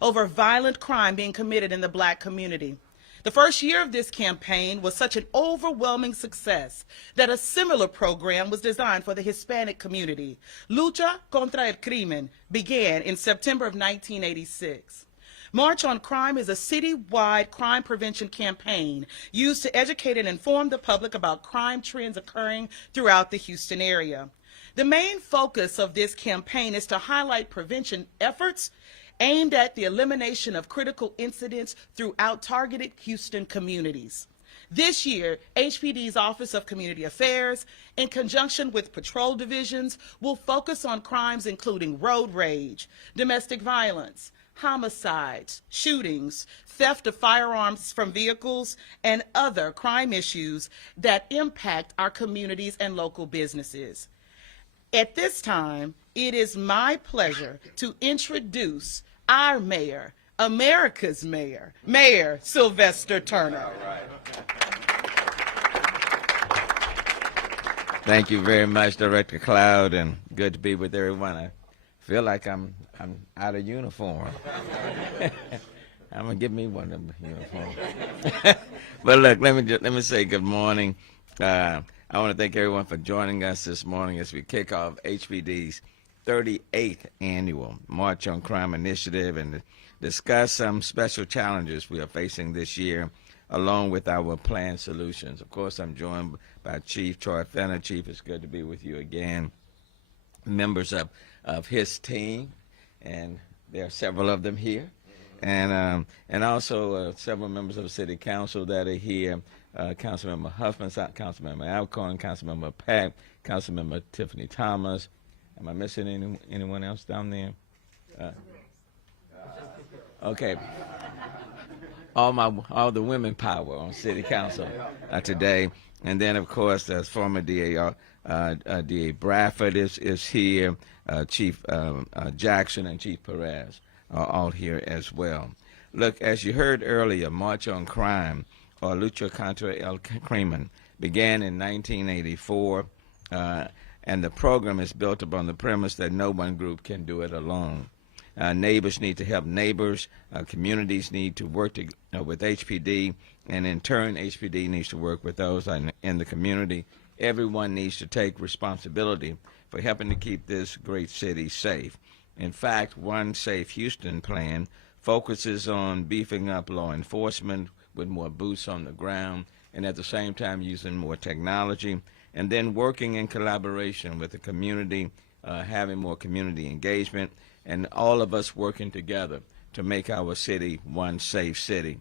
over violent crime being committed in the black community. The first year of this campaign was such an overwhelming success that a similar program was designed for the Hispanic community. Lucha Contra El Crimen began in September of 1986. March on Crime is a citywide crime prevention campaign used to educate and inform the public about crime trends occurring throughout the Houston area. The main focus of this campaign is to highlight prevention efforts aimed at the elimination of critical incidents throughout targeted Houston communities. This year, HPD's Office of Community Affairs, in conjunction with patrol divisions, will focus on crimes including road rage, domestic violence, homicides, shootings, theft of firearms from vehicles, and other crime issues that impact our communities and local businesses. At this time, it is my pleasure to introduce our mayor, America's mayor, Mayor Sylvester Turner. All right. Thank you very much, Director Cloud, and good to be with everyone. I feel like I'm out of uniform. I'm gonna give me one of them uniforms. But look, let me say good morning. I want to thank everyone for joining us this morning as we kick off HPD's 38th annual March on Crime initiative and discuss some special challenges we are facing this year, along with our planned solutions. Of course, I'm joined by Chief Troy Fenner. Chief, it's good to be with you again. Members of his team, and there are several of them here, and also several members of the City Council that are here. Councilmember Huffman, Councilmember Alcorn, Councilmember Pack, Councilmember Tiffany Thomas. Am I missing anyone else down there? Okay. All the women power on City Council today, and then of course as former DA DA Bradford is here, Chief Jackson and Chief Perez are all here as well. Look, as you heard earlier, March on Crime, or Lucha Contra El Crimen, began in 1984, and the program is built upon the premise that no one group can do it alone. Neighbors need to help neighbors, communities need to work with HPD, and in turn, HPD needs to work with those in the community. Everyone needs to take responsibility for helping to keep this great city safe. In fact, One Safe Houston plan focuses on beefing up law enforcement with more boots on the ground, and at the same time using more technology, and then working in collaboration with the community, having more community engagement, and all of us working together to make our city one safe city.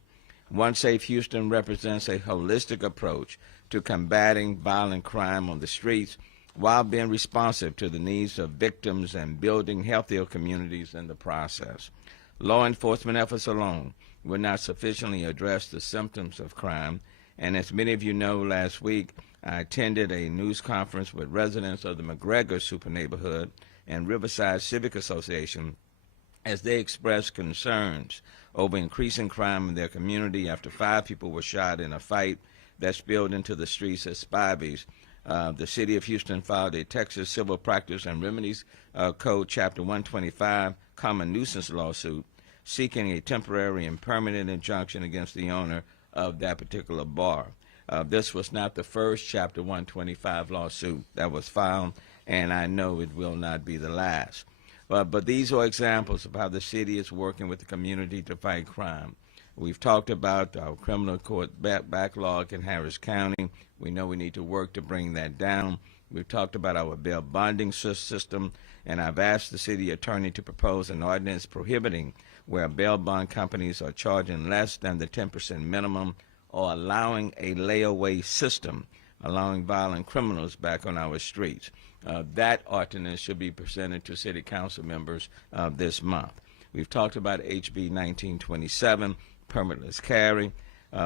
One Safe Houston represents a holistic approach to combating violent crime on the streets while being responsive to the needs of victims and building healthier communities in the process. Law enforcement efforts alone will not sufficiently address the symptoms of crime, and as many of you know, last week I attended a news conference with residents of the McGregor Super Neighborhood and Riverside Civic Association as they expressed concerns over increasing crime in their community after 5 people were shot in a fight that spilled into the streets at Spivey's. The City of Houston filed a Texas Civil Practice and Remedies Code Chapter 125 common nuisance lawsuit seeking a temporary and permanent injunction against the owner of that particular bar. This was not the first Chapter 125 lawsuit that was filed, and I know it will not be the last. But these are examples of how the city is working with the community to fight crime. We've talked about our criminal court backlog in Harris County. We know we need to work to bring that down. We've talked about our bail bonding system, and I've asked the city attorney to propose an ordinance prohibiting where bail bond companies are charging less than the 10% minimum or allowing a layaway system, allowing violent criminals back on our streets. That ordinance should be presented to city council members this month. We've talked about HB 1927, permitless carry,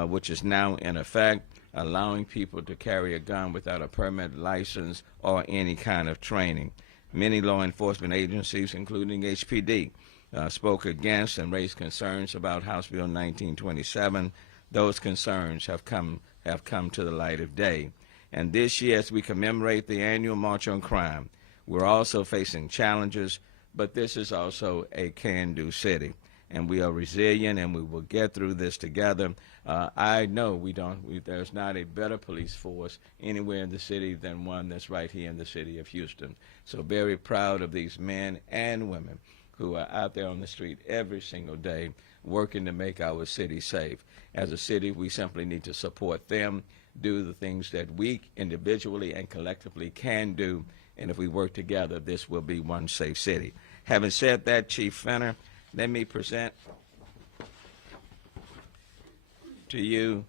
which is now in effect, allowing people to carry a gun without a permit, license, or any kind of training. Many law enforcement agencies, including HPD, spoke against and raised concerns about House Bill 1927. Those concerns have come to the light of day. And this year, as we commemorate the annual March on Crime, we're also facing challenges, but this is also a can-do city. and we are resilient, and we will get through this together. I know there's not a better police force anywhere in the city than one that's right here in the city of Houston. So very proud of these men and women who are out there on the street every single day working to make our city safe. As a city, we simply need to support them, do the things that we individually and collectively can do, and if we work together, this will be one safe city. Having said that, Chief Fenner, let me present to you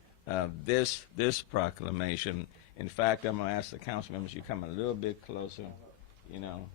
this proclamation. In fact, I'm going to ask the council members, you come a little bit closer, you know.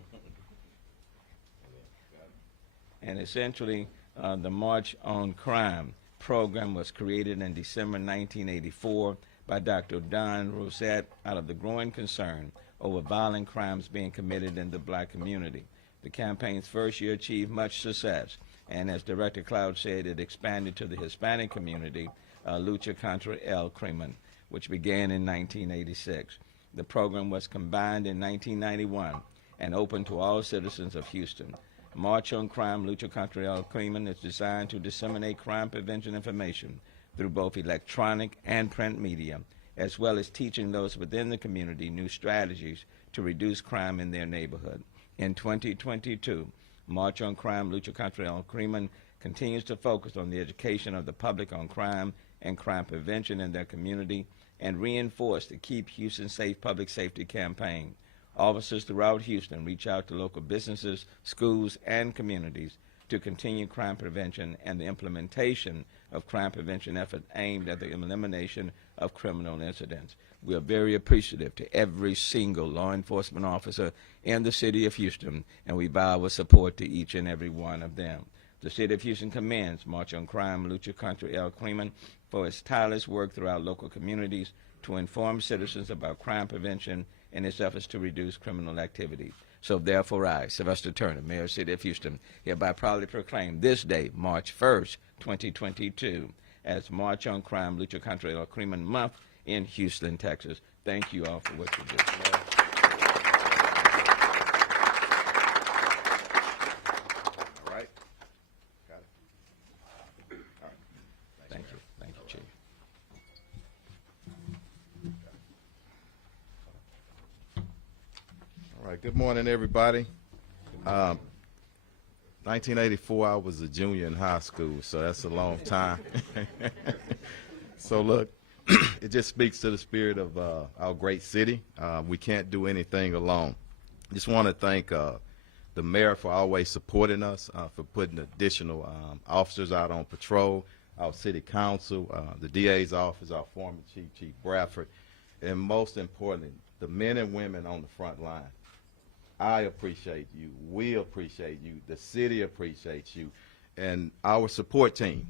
And essentially, the March on Crime program was created in December 1984 by Dr. Don Rosette out of the growing concern over violent crimes being committed in the black community. The campaign's first year achieved much success, and as Director Cloud said, it expanded to the Hispanic community, Lucha Contra El Crimen, which began in 1986. The program was combined in 1991 and open to all citizens of Houston. March on Crime, Lucha Contra El Crimen is designed to disseminate crime prevention information through both electronic and print media, as well as teaching those within the community new strategies to reduce crime in their neighborhood. In 2022, March on Crime, Lucha Contra El Crimen continues to focus on the education of the public on crime and crime prevention in their community and reinforce the Keep Houston Safe public safety campaign. Officers throughout Houston reach out to local businesses, schools, and communities to continue crime prevention and the implementation of crime prevention efforts aimed at the elimination of criminal incidents. We are very appreciative to every single law enforcement officer in the city of Houston, and we vow our support to each and every one of them. The city of Houston commends March on Crime, Lucha Contra El Crimen for its tireless work throughout local communities to inform citizens about crime prevention and its efforts to reduce criminal activity. So therefore I, Sylvester Turner, Mayor of the City of Houston, hereby proudly proclaim this day, March 1st, 2022, as March on Crime, Lucha Contra El Crimen Month in Houston, Texas. Thank you all for what you do. All right. Got it. All right. Thank you. Thank you, Chief. All right. Good morning, everybody. 1984, I was a junior in high school, so that's a long time. So look, it just speaks to the spirit of our great city. We can't do anything alone. Just want to thank the mayor for always supporting us, for putting additional officers out on patrol, our city council, the DA's office, our former Chief Bradford, and most importantly, the men and women on the front line. I appreciate you. We appreciate you. The city appreciates you. And our support team.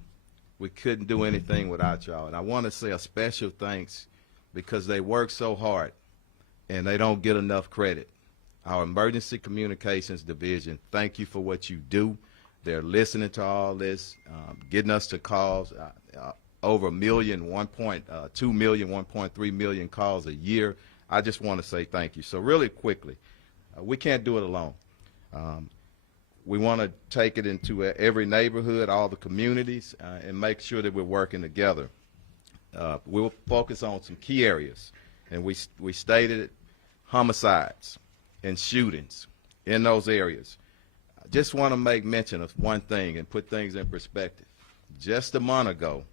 We couldn't do anything without y'all. And I want to say a special thanks because they work so hard and they don't get enough credit. Our Emergency Communications Division, thank you for what you do. They're listening to all this, getting us to calls, over 1 million, 1.2 million, 1.3 million calls a year. I just want to say thank you. So really quickly, we can't do it alone. We want to take it into every neighborhood, all the communities, and make sure that we're working together. We'll focus on some key areas, and we stated homicides and shootings in those areas. I just want to make mention of one thing and put things in perspective. Just a month ago,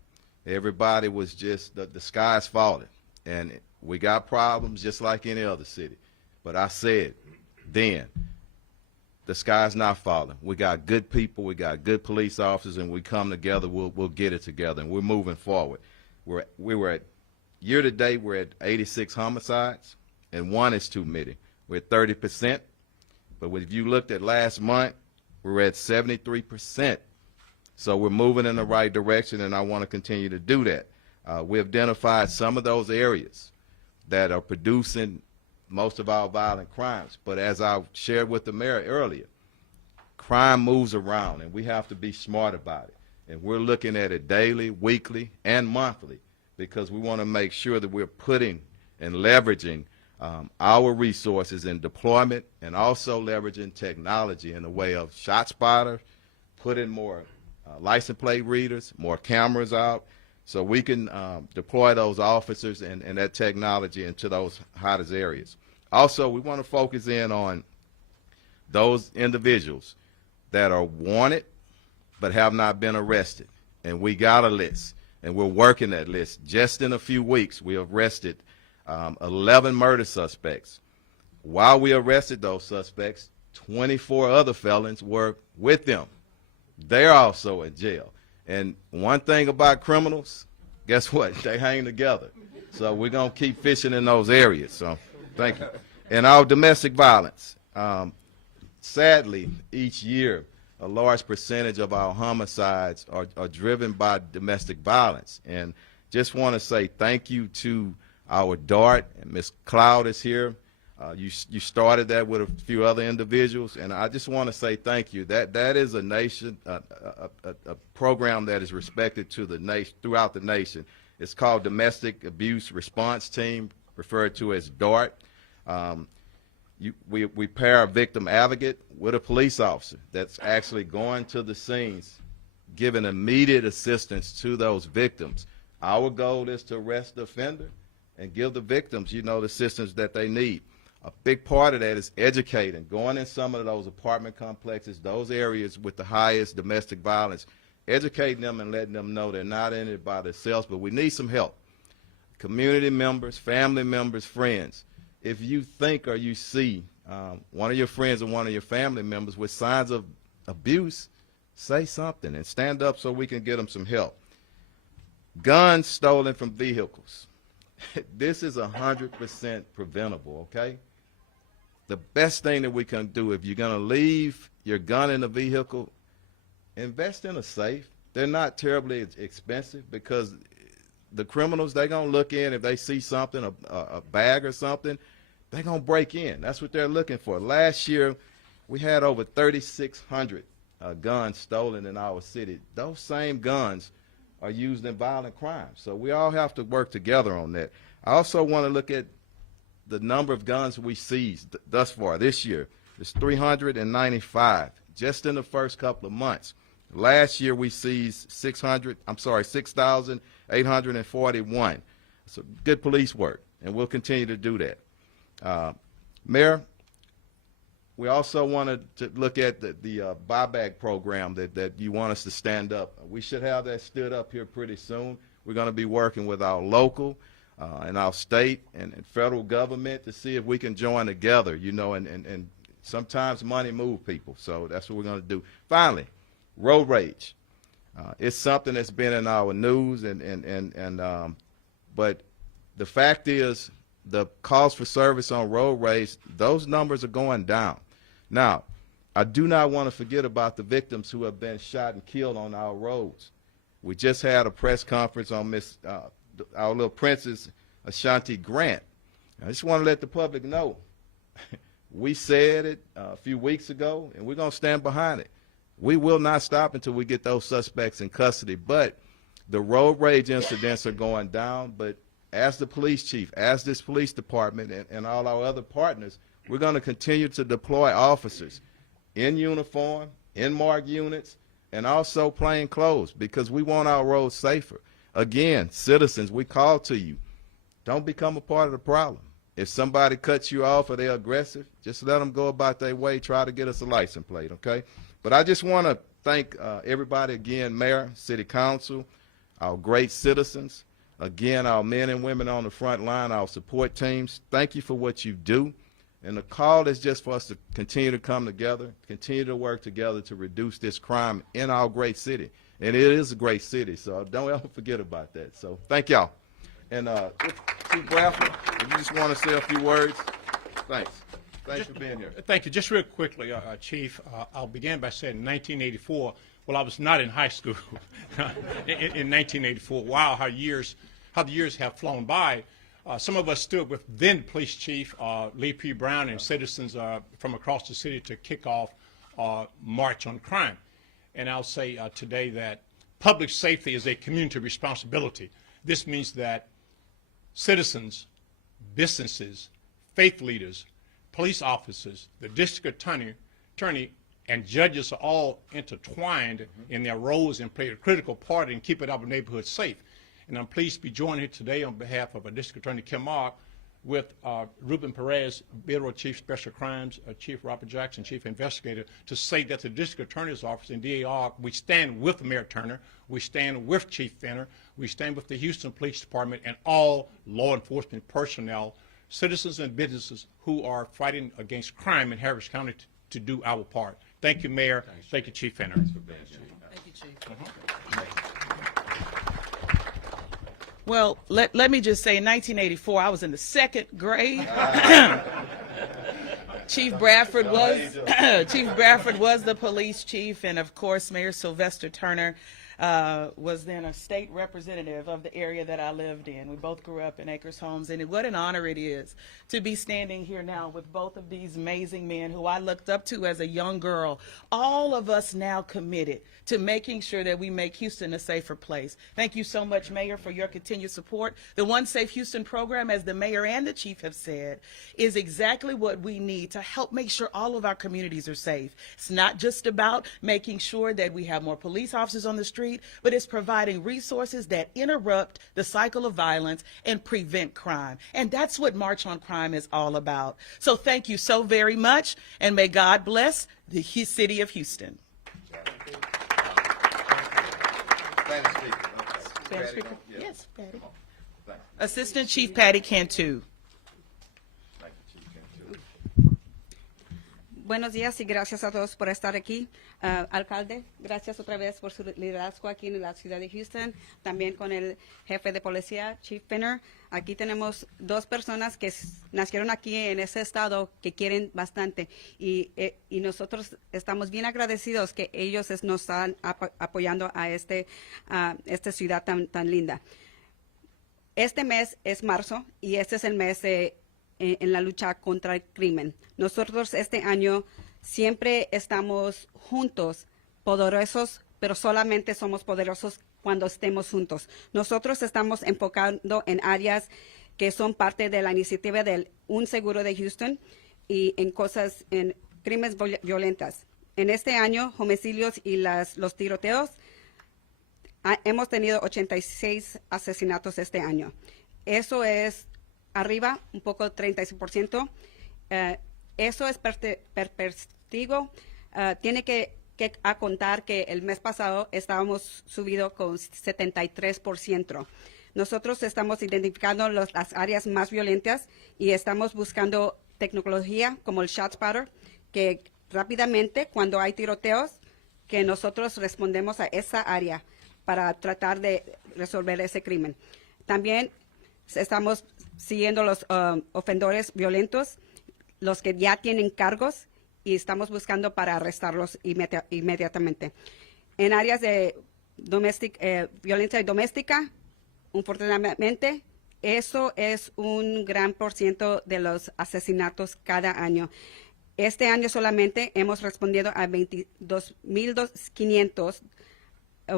everybody was just, the sky's falling, and we got problems just like any other city. But I said then, the sky's not falling. We got good people, we got good police officers, and we come together, we'll get it together, and we're moving forward. We were at, year to date, we're at 86 homicides, and one is too many. We're at 30%, but if you looked at last month, we're at 73%. So we're moving in the right direction, and I want to continue to do that. We identified some of those areas that are producing most of our violent crimes. But as I shared with the mayor earlier, crime moves around, and we have to be smart about it. And we're looking at it daily, weekly, and monthly because we want to make sure that we're putting and leveraging our resources in deployment and also leveraging technology in the way of ShotSpotter, putting more license plate readers, more cameras out, so we can deploy those officers and that technology into those hottest areas. Also, we want to focus in on those individuals that are wanted but have not been arrested. And we got a list, and we're working that list. Just in a few weeks, we arrested 11 murder suspects. While we arrested those suspects, 24 other felons were with them. They're also in jail. And one thing about criminals, guess what? They hang together. So we're going to keep fishing in those areas. So thank you. And our domestic violence. Sadly, each year, a large percentage of our homicides are driven by domestic violence. And just want to say thank you to our DART, and Ms. Cloud is here. You started that with a few other individuals, and I just want to say thank you. That is a nation, a program that is respected to the nation, throughout the nation. It's called Domestic Abuse Response Team, referred to as DART. We pair a victim advocate with a police officer that's actually going to the scenes, giving immediate assistance to those victims. Our goal is to arrest the offender and give the victims, the assistance that they need. A big part of that is educating, going in some of those apartment complexes, those areas with the highest domestic violence, educating them and letting them know they're not in it by themselves, but we need some help. Community members, family members, friends. If you think or you see one of your friends or one of your family members with signs of abuse, say something and stand up so we can get them some help. Guns stolen from vehicles. This is 100% preventable, okay? The best thing that we can do, if you're going to leave your gun in a vehicle, invest in a safe. They're not terribly expensive, because the criminals, they're going to look in. If they see something, a bag or something, they're going to break in. That's what they're looking for. Last year, we had over 3,600 guns stolen in our city. Those same guns are used in violent crimes. So we all have to work together on that. I also want to look at the number of guns we seized thus far this year. It's 395 just in the first couple of months. Last year we seized 6,841. So good police work, and we'll continue to do that. Mayor, we also wanted to look at the buyback program that you want us to stand up. We should have that stood up here pretty soon. We're going to be working with our local and our state and federal government to see if we can join together, and sometimes money moves people. So that's what we're going to do. Finally, road rage. It's something that's been in our news, but the fact is the calls for service on road rage, those numbers are going down. Now, I do not want to forget about the victims who have been shot and killed on our roads. We just had a press conference on our little princess, Ashanti Grant. I just want to let the public know. We said it a few weeks ago, and we're going to stand behind it. We will not stop until we get those suspects in custody. But the road rage incidents are going down. But as the police chief, as this police department, and all our other partners, we're going to continue to deploy officers in uniform, in marked units, and also plain clothes, because we want our roads safer. Again, citizens, we call to you. Don't become a part of the problem. If somebody cuts you off or they're aggressive, just let them go about their way. Try to get us a license plate, okay? But I just want to thank everybody again, Mayor, City Council, our great citizens, again, our men and women on the front line, our support teams. Thank you for what you do. And the call is just for us to continue to come together, continue to work together to reduce this crime in our great city. And it is a great city, so don't ever forget about that. So thank y'all. And Chief Bradford, if you just want to say a few words, thanks. Thanks for being here. Thank you. Just real quickly, Chief, I'll begin by saying in 1984, well, I was not in high school in 1984. Wow, how the years have flown by. Some of us stood with then Police Chief Lee P. Brown and citizens from across the city to kick off March on Crime. And I'll say today that public safety is a community responsibility. This means that citizens, businesses, faith leaders, police officers, the district attorney, and judges are all intertwined in their roles and play a critical part in keeping our neighborhood safe. And I'm pleased to be joined here today on behalf of District Attorney Kim Mark with Ruben Perez, Bureau Chief Special Crimes, Chief Robert Jackson, Chief Investigator, to say that the District Attorney's Office and DAR, we stand with Mayor Turner, we stand with Chief Fenner, we stand with the Houston Police Department and all law enforcement personnel, citizens and businesses who are fighting against crime in Harris County to do our part. Thank you, Mayor. Thank you, Chief Fenner. Thank you, Chief. Well, let me just say, in 1984, I was in the 2nd grade. Chief Bradford was the police chief, and of course, Mayor Sylvester Turner was then a state representative of the area that I lived in. We both grew up in Acres Homes, and what an honor it is to be standing here now with both of these amazing men who I looked up to as a young girl. All of us now committed to making sure that we make Houston a safer place. Thank you so much, Mayor, for your continued support. The One Safe Houston program, as the mayor and the chief have said, is exactly what we need to help make sure all of our communities are safe. It's not just about making sure that we have more police officers on the street, but it's providing resources that interrupt the cycle of violence and prevent crime. And that's what March on Crime is all about. So thank you so very much, and may God bless the city of Houston. Spanish speaker? Yes, Patty. Assistant Chief Patty Cantu. Buenos días y gracias a todos por estar aquí. Alcalde, gracias otra vez por su liderazgo aquí en la ciudad de Houston, también con el jefe de policía, Chief Fenner. Aquí tenemos 2 personas que nacieron aquí en ese estado que quieren bastante y nosotros estamos bien agradecidos que ellos nos están apoyando a esta ciudad tan linda. Este mes es marzo y este es el mes en la lucha contra el crimen. Nosotros este año siempre estamos juntos, poderosos, pero solamente somos poderosos cuando estemos juntos. Nosotros estamos enfocando en áreas que son parte de la iniciativa del Un Seguro de Houston y en crímenes violentas. En este año, homicidios y los tiroteos, hemos tenido 86 asesinatos este año. Eso es arriba, un poco 36%. Eso es perspectivo. Tiene que contar que el mes pasado estábamos subido con 73%. Nosotros estamos identificando las áreas más violentas y estamos buscando tecnología como el ShotSpotter, que rápidamente cuando hay tiroteos, que nosotros respondemos a esa área para tratar de resolver ese crimen. También estamos siguiendo los ofensores violentos, los que ya tienen cargos, y estamos buscando para arrestarlos inmediatamente. En áreas de violencia doméstica, afortunadamente, eso es un gran % de los asesinatos cada año. Este año solamente hemos respondido a 22,500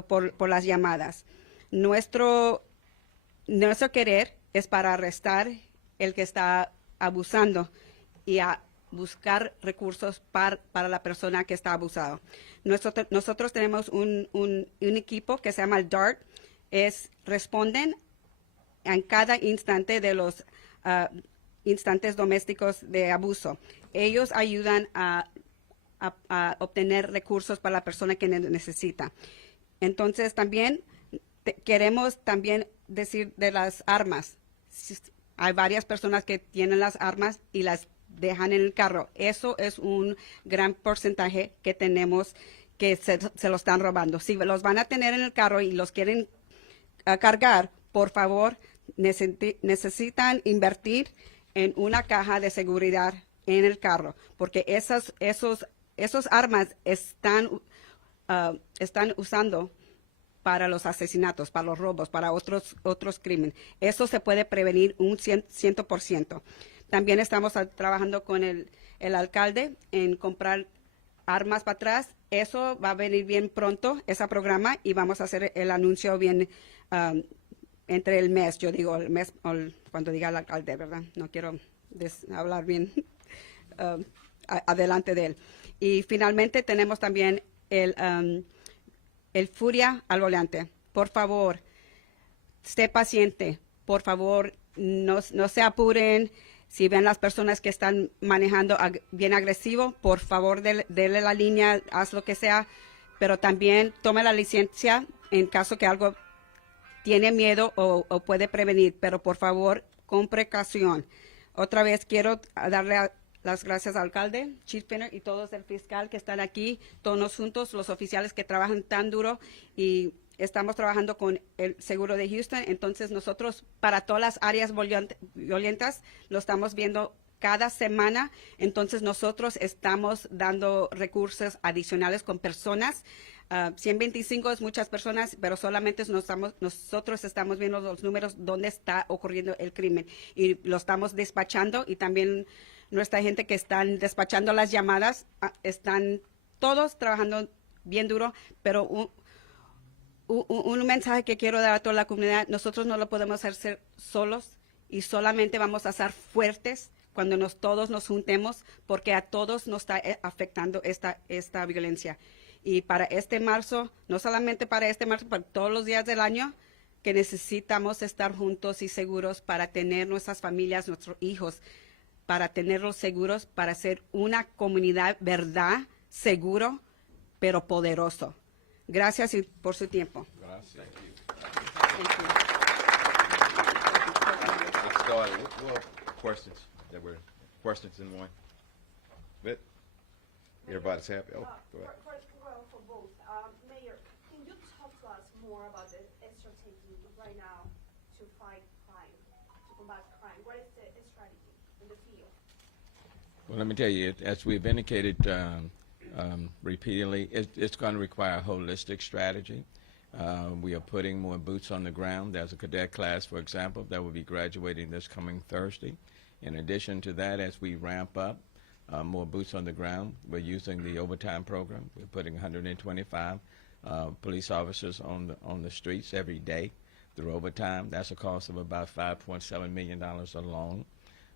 por las llamadas. Nuestro querer es para arrestar el que está abusando y a buscar recursos para la persona que está abusado. Nosotros tenemos un equipo que se llama el DART. Responden en cada instante de los instantes domésticos de abuso. Ellos ayudan a obtener recursos para la persona que necesita. Entonces, también queremos decir de las armas. Hay varias personas que tienen las armas y las dejan en el carro. Eso es un gran porcentaje que tenemos que se lo están robando. Si los van a tener en el carro y los quieren cargar, por favor, necesitan invertir en una caja de seguridad en el carro, porque esos armas están usando para los asesinatos, para los robos, para otros crímenes. Eso se puede prevenir un 100%. También estamos trabajando con el alcalde en comprar armas para atrás. Eso va a venir bien pronto, ese programa, y vamos a hacer el anuncio bien entre el mes, yo digo el mes, cuando diga el alcalde, ¿verdad? No quiero hablar bien adelante de él. Y finalmente tenemos también el furia al volante. Por favor, esté paciente. Por favor, no se apuren. Si ven las personas que están manejando bien agresivo, por favor, dele la línea, haz lo que sea. Pero también tome la licencia en caso que algo tiene miedo o puede prevenir. Pero por favor, con precaución. Otra vez quiero darle las gracias al alcalde, Chief Pinner y todos el fiscal que están aquí, todos juntos, los oficiales que trabajan tan duro y estamos trabajando con el seguro de Houston. Entonces nosotros para todas las áreas violentas lo estamos viendo cada semana. Entonces nosotros estamos dando recursos adicionales con personas. 125 es muchas personas, pero solamente nosotros estamos viendo los números donde está ocurriendo el crimen y lo estamos despachando, y también nuestra gente que están despachando las llamadas, están todos trabajando bien duro, pero un mensaje que quiero dar a toda la comunidad: nosotros no lo podemos hacer solos y solamente vamos a ser fuertes cuando todos nos juntemos, porque a todos nos está afectando esta violencia. Y para este marzo, no solamente para este marzo, para todos los días del año, que necesitamos estar juntos y seguros para tener nuestras familias, nuestros hijos, para tenerlos seguros, para ser una comunidad, verdad, seguro, pero poderoso. Gracias por su tiempo. Gracias. Thank you. Let's start with questions. There were questions in one. But everybody's happy. Oh, go ahead. For both. Mayor, can you talk to us more about the strategy right now to fight crime, to combat crime? What is the strategy in the field? Well, let me tell you, as we've indicated repeatedly, it's going to require a holistic strategy. We are putting more boots on the ground. There's a cadet class, for example, that will be graduating this coming Thursday. In addition to that, as we ramp up more boots on the ground, we're using the overtime program. We're putting 125 police officers on the streets every day through overtime. That's a cost of about $5.7 million alone.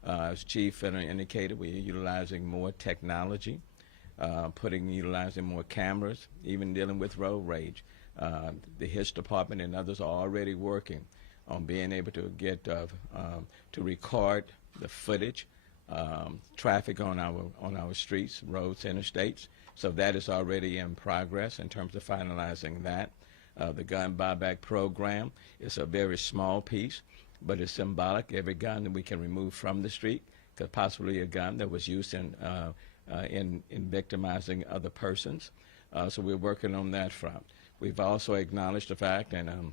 As Chief Finner indicated, we're utilizing more technology, utilizing more cameras, even dealing with road rage. The HIS department and others are already working on being able to get to record the footage, traffic on our streets, roads, interstates. So that is already in progress in terms of finalizing that. The gun buyback program is a very small piece, but it's symbolic. Every gun that we can remove from the street, could possibly a gun that was used in victimizing other persons. So we're working on that front. We've also acknowledged the fact, and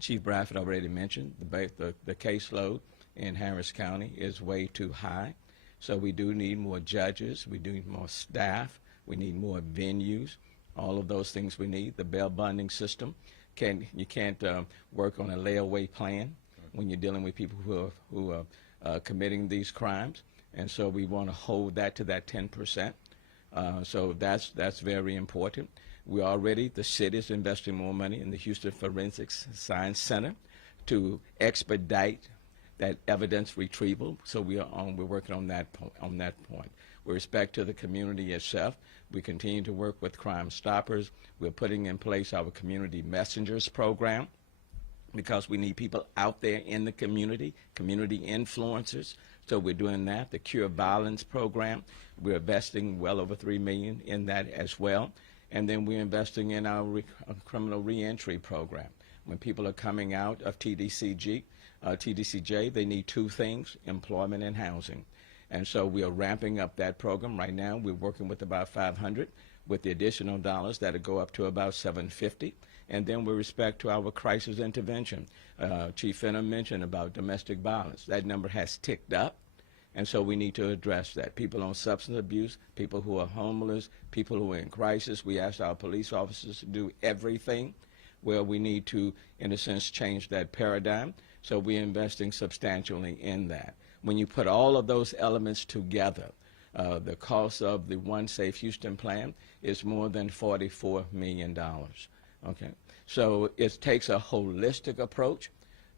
Chief Bradford already mentioned, the caseload in Harris County is way too high. So we do need more judges, we do need more staff, we need more venues, all of those things we need. The bail bonding system, you can't work on a layaway plan when you're dealing with people who are committing these crimes. And so we want to hold that to that 10%. So that's very important. The city is investing more money in the Houston Forensics Science Center to expedite that evidence retrieval. So we're working on that point. With respect to the community itself, we continue to work with Crime Stoppers. We're putting in place our Community Messengers program, because we need people out there in the community influencers. So we're doing that. The Cure Violence program, we're investing well over $3 million in that as well. And then we're investing in our criminal reentry program. When people are coming out of TDCJ, they need two things: employment and housing. And so we are ramping up that program. Right now, we're working with about 500, with the additional dollars that'll go up to about 750. And then with respect to our crisis intervention, Chief Finner mentioned about domestic violence. That number has ticked up, and so we need to address that. People on substance abuse, people who are homeless, people who are in crisis. We asked our police officers to do everything. Well, we need to, in a sense, change that paradigm. So we're investing substantially in that. When you put all of those elements together, the cost of the One Safe Houston plan is more than $44 million. Okay, so it takes a holistic approach,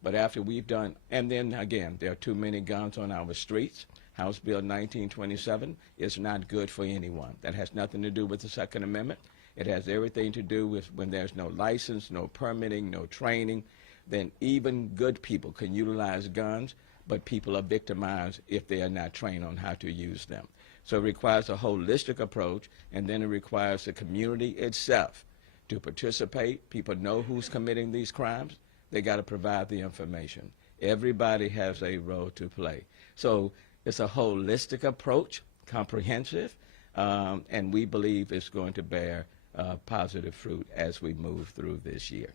but after we've done, and then again, there are too many guns on our streets. House Bill 1927 is not good for anyone. That has nothing to do with the Second Amendment. It has everything to do with when there's no license, no permitting, no training, then even good people can utilize guns, but people are victimized if they are not trained on how to use them. So it requires a holistic approach, and then it requires the community itself to participate. People know who's committing these crimes. They got to provide the information. Everybody has a role to play. So it's a holistic approach, comprehensive, and we believe it's going to bear positive fruit as we move through this year.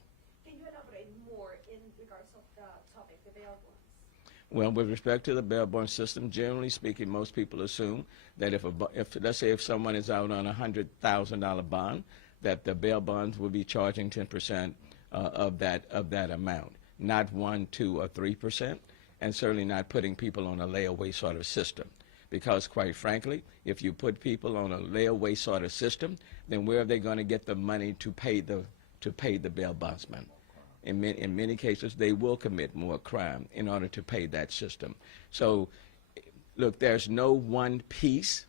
Can you elaborate more in regards of the topic, the bail bonds? Well, with respect to the bail bond system, generally speaking, most people assume that if let's say if someone is out on a $100,000 bond, that the bail bonds will be charging 10% of that amount, not 1%, 2%, or 3%, and certainly not putting people on a layaway sort of system. Because quite frankly, if you put people on a layaway sort of system, then where are they going to get the money to pay the bail bondsman? In many cases, they will commit more crime in order to pay that system. So, look, there's no one piece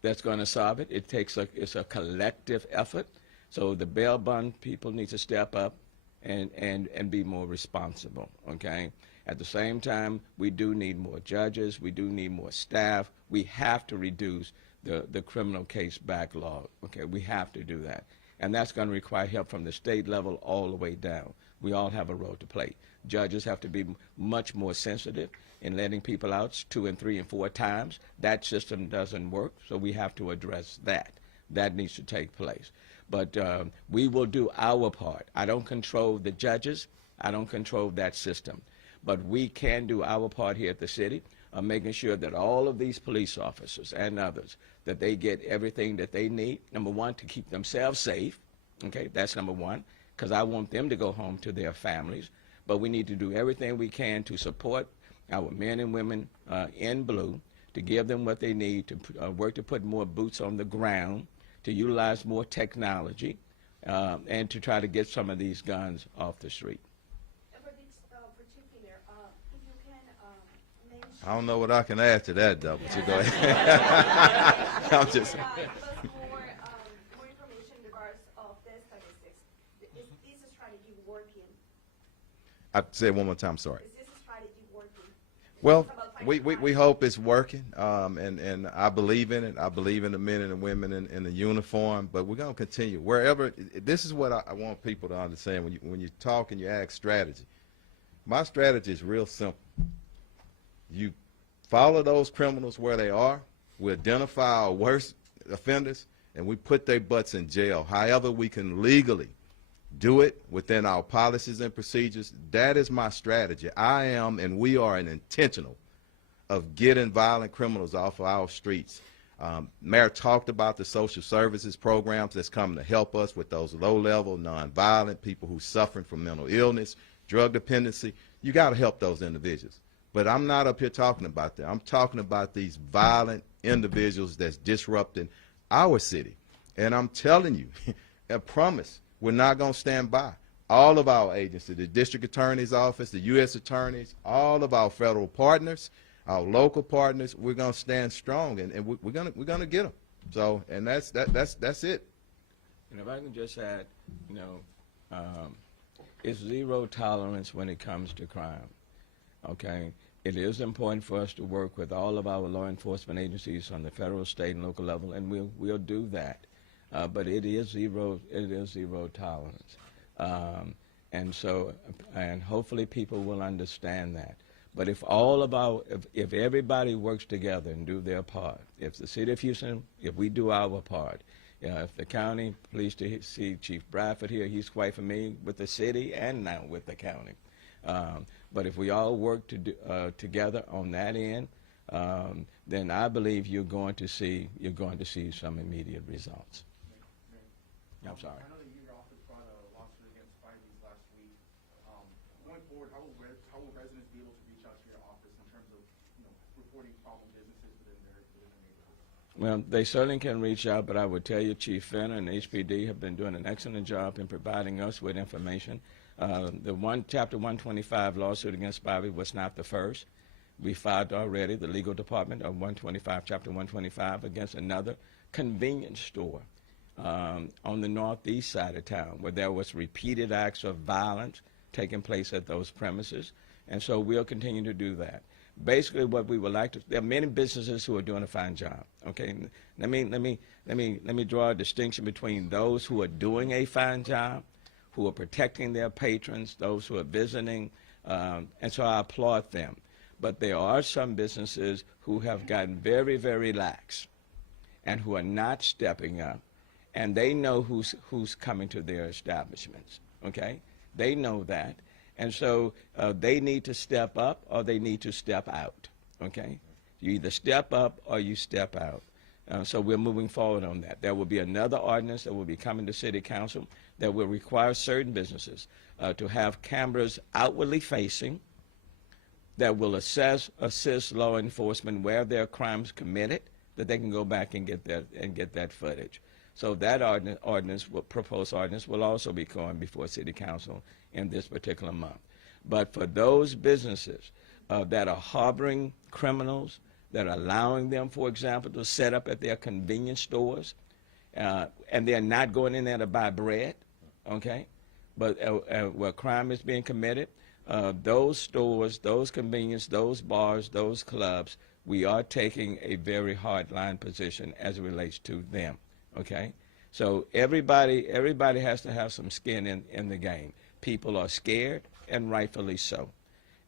that's going to solve it. It's a collective effort. So the bail bond people need to step up and be more responsible, okay? At the same time, we do need more judges. We do need more staff. We have to reduce the criminal case backlog, okay? We have to do that. And that's going to require help from the state level all the way down. We all have a role to play. Judges have to be much more sensitive in letting people out 2 and 3 and 4 times. That system doesn't work, so we have to address that. That needs to take place. But we will do our part. I don't control the judges. I don't control that system. But we can do our part here at the city of making sure that all of these police officers and others, that they get everything that they need, number one, to keep themselves safe. Okay, that's number one, because I want them to go home to their families. But we need to do everything we can to support our men and women in blue, to give them what they need, to work to put more boots on the ground, to utilize more technology, and to try to get some of these guns off the street. And for Chief Finner, if you can mention... I don't know what I can add to that, though, but you go ahead. I'm just... Give us more information in regards of the statistics. Is this strategy working? I say it one more time, sorry. Is this strategy working? Well, It's about fighting we crime. hope it's working, and I believe in it. I believe in the men and the women in the uniform, but we're going to continue. Wherever, this is what I want people to understand when you talk and you ask strategy. My strategy is real simple. You follow those criminals where they are, we identify our worst offenders, and we put their butts in jail. However we can legally do it within our policies and procedures. That is my strategy. I am, and we are, an intentional of getting violent criminals off of our streets. Mayor talked about the social services programs that's coming to help us with those low-level, nonviolent people who suffering from mental illness, drug dependency. You got to help those individuals. But I'm not up here talking about that. I'm talking about these violent individuals that's disrupting our city. And I'm telling you, I promise, we're not going to stand by. All of our agencies, the district attorney's office, the U.S. attorneys, all of our federal partners, our local partners, we're going to stand strong, and we're going to get them. So, and that's it. And if I can just add, it's zero tolerance when it comes to crime. Okay, it is important for us to work with all of our law enforcement agencies on the federal, state, and local level, and we'll do that. But it is zero tolerance, and hopefully people will understand that. But if everybody works together and do their part, if the city of Houston, if we do our part, if the county, pleased to see Chief Bradford here, he's quite familiar with the city and now with the county. But if we all work together on that end, then I believe you're going to see some immediate results. I'm sorry. I know that your office brought a lawsuit against Spivey's last week. Going forward, how will residents be able to reach out to your office in terms of reporting problem businesses within their neighborhood? Well, they certainly can reach out, but I would tell you Chief Finner and HPD have been doing an excellent job in providing us with information. The Chapter 125 lawsuit against Spivey was not the first. We filed already, the legal department of 125, chapter 125, against another convenience store on the northeast side of town where there was repeated acts of violence taking place at those premises. And so we'll continue to do that. Basically, what we would like to, there are many businesses who are doing a fine job. Okay, let me draw a distinction between those who are doing a fine job, who are protecting their patrons, those who are visiting, and so I applaud them. But there are some businesses who have gotten very, very lax and who are not stepping up, and they know who's coming to their establishments. Okay, they know that. And so they need to step up or they need to step out, okay? You either step up or you step out. So we're moving forward on that. There will be another ordinance that will be coming to City Council that will require certain businesses to have cameras outwardly facing that will assist law enforcement where there are crimes committed, that they can go back and get that footage. So that proposed ordinance will also be going before City Council in this particular month. But for those businesses that are harboring criminals, that are allowing them, for example, to set up at their convenience stores, and they're not going in there to buy bread, okay, but where crime is being committed, those stores, those convenience, those bars, those clubs, we are taking a very hard line position as it relates to them. Okay, so everybody has to have some skin in the game. People are scared, and rightfully so,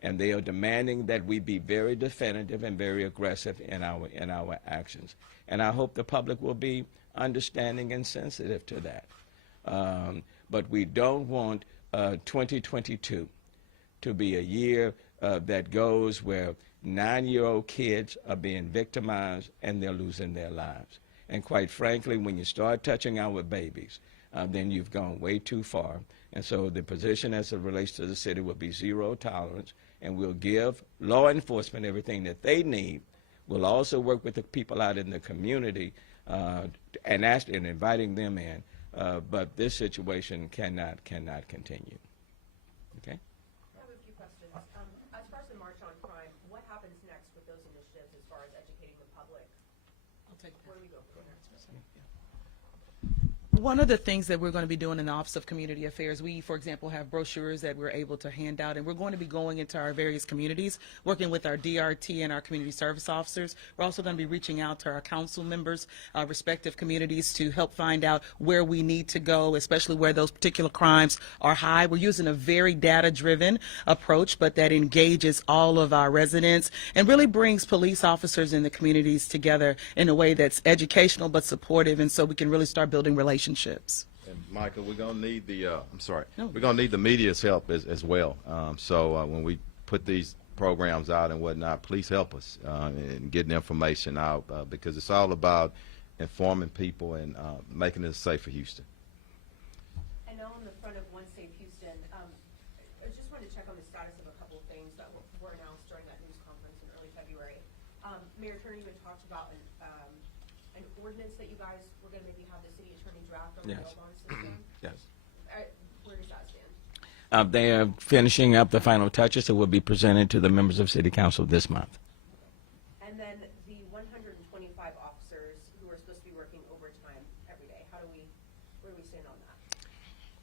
and they are demanding that we be very definitive and very aggressive in our actions. And I hope the public will be understanding and sensitive to that. But we don't want 2022 to be a year that goes where 9-year-old kids are being victimized and they're losing their lives. And quite frankly, when you start touching our babies, then you've gone way too far. And so the position as it relates to the city will be zero tolerance, and we'll give law enforcement everything that they need. We'll also work with the people out in the community and inviting them in. But this situation cannot continue. Okay? I have a few questions. As far as the March on Crime, what happens next with those initiatives as far as educating the public? Where do we go from there? One of the things that we're going to be doing in the Office of Community Affairs, we, for example, have brochures that we're able to hand out, and we're going to be going into our various communities, working with our DRT and our community service officers. We're also going to be reaching out to our council members, respective communities, to help find out where we need to go, especially where those particular crimes are high. We're using a very data-driven approach, but that engages all of our residents and really brings police officers in the communities together in a way that's educational but supportive, and so we can really start building relationships. And Michael, we're gonna need the No. we're gonna need the media's help as well. So when we put these programs out and whatnot, please help us in getting information out because it's all about informing people and making it safe for Houston. And now on the front of One Safe Houston, I just wanted to check on the status of a couple of things that were announced during that news conference in early February. Mayor Turner, you had talked about an ordinance that you guys were going to maybe have the city attorney draft on the Yes. bail bond system. Yes. Where does that stand? They are finishing up the final touches that will be presented to the members of City Council this month. And then the 125 officers who are supposed to be working overtime every day, where do we stand on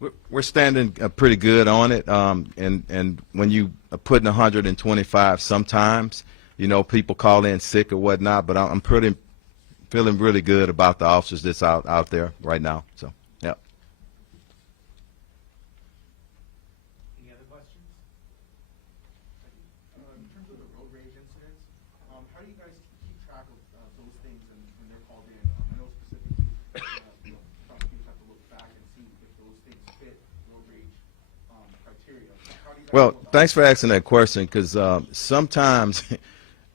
that? We're standing pretty good on it, and when you are putting 125, sometimes people call in sick or whatnot, but I'm feeling really good about the officers that's out there right now. So, yeah. Any other questions? In terms of the road rage incidents, how do you guys keep track of those things and when they're called in? I know specifically prosecutors have to look back and see if those things fit road rage criteria. How do you guys Well, go about thanks for asking that question because sometimes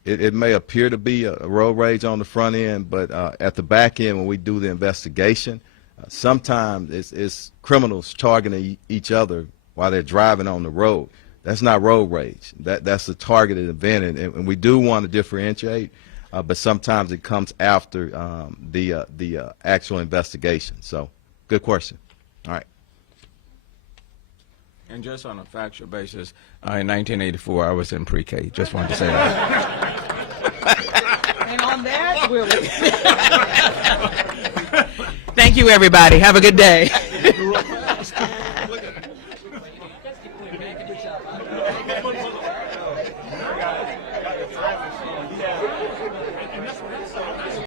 it may appear to be a road rage on the front end, but at the back end when we do the investigation, sometimes it's criminals targeting each other while they're driving on the road. That's not road rage. That's a targeted event, and we do want to differentiate, but sometimes it comes after the actual investigation. So, good question. All right. And just on a factual basis, in 1984, I was in pre-K. Just wanted to say that. And on that, we'll thank you, everybody. Have a good day.